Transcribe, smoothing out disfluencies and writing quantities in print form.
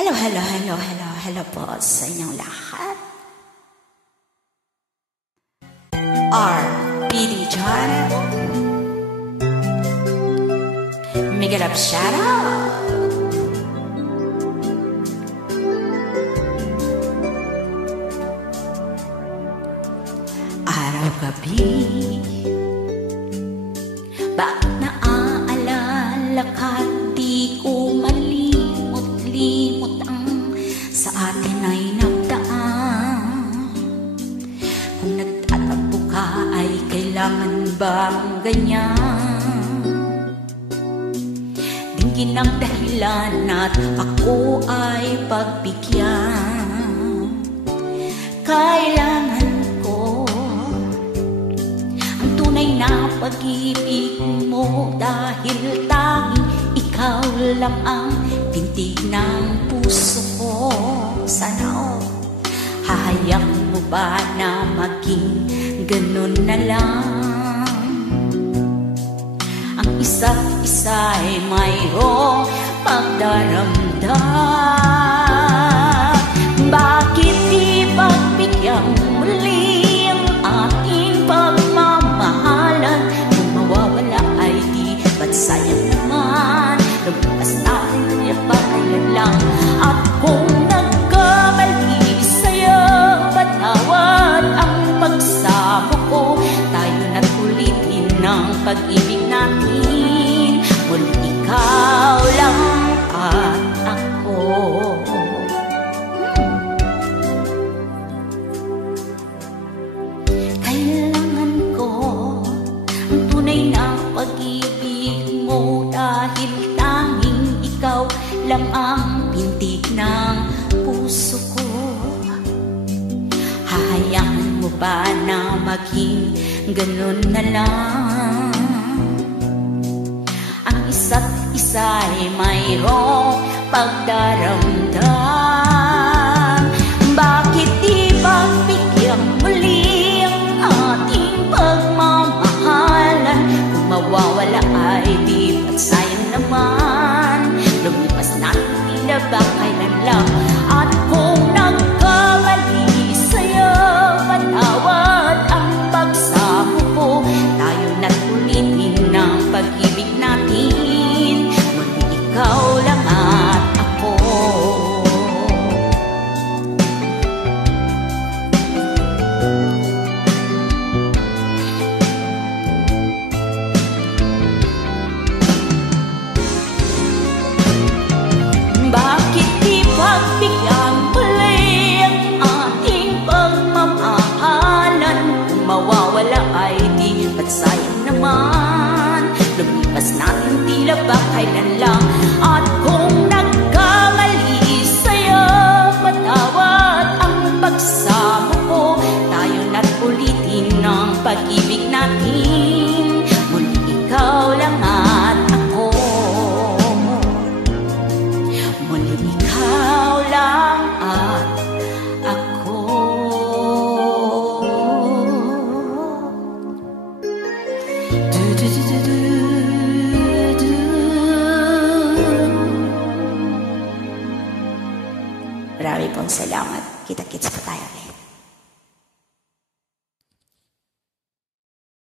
Hello, hello, hello, hello, hello po sa inyong lahat. RPD Channel. Make it up, shout out. Araw-gabi, bakit naaalala ka? Di ko malimot-limot ang sa atin ay nagdaan. Kung nagtatampo ka ay kailangan bang ganyan? Dinggin ang dahilan at ako ay pagbigyan. Kailangan na pag-ibig mo dahil tanging ikaw lang ang tintig ng puso ko. Sana hahayag mo ba na maging ganun na lang? Ang isa't isa ay mayroong pagdaramdam. Bakit di pagbigyan muli ang ating pagmamahalan? Kung mawawala ay di ba't sayang naman? Lumipas natin niya pagkailan lang. At kung nagkamali sa'yo, patawad ang pagsamo ko. Tayo na't ulitin ng pag-ibig natin. Muli ikaw lang at ako. Kailangan ko ang tunay na pag-ibig mo dahil tanging ikaw lang ang pintig ng puso ko. Hahayaan mo ba na maging ganun na lang? Ang isa't isa ay mayroong pagdaramdam. Bakit di pagbigyan muli ang ating pagmamahalan? Kung mawawala ay di ba't sayang naman? Lumipas natin tila ba kailan lang? At kung nagkamali sa'yo, patawad ang pagsamo ko. Tayo na't ulitin ng pag-ibig natin. Muli ikaw lang at ako. Bakit di pagbigyan muli ang ating pagmamahalan? Kung mawawala ay di ba't sayang naman? Lumipas natin tila ba kailan lang? At kung nagkamali sa'yo, patawad ang pagsamo ko. Tayo na't ulitin ng pag-ibig natin. Muli ikaw lang at ako. Muli ikaw lang at ako. Marami pong salamat. Kita-kits pa tayo.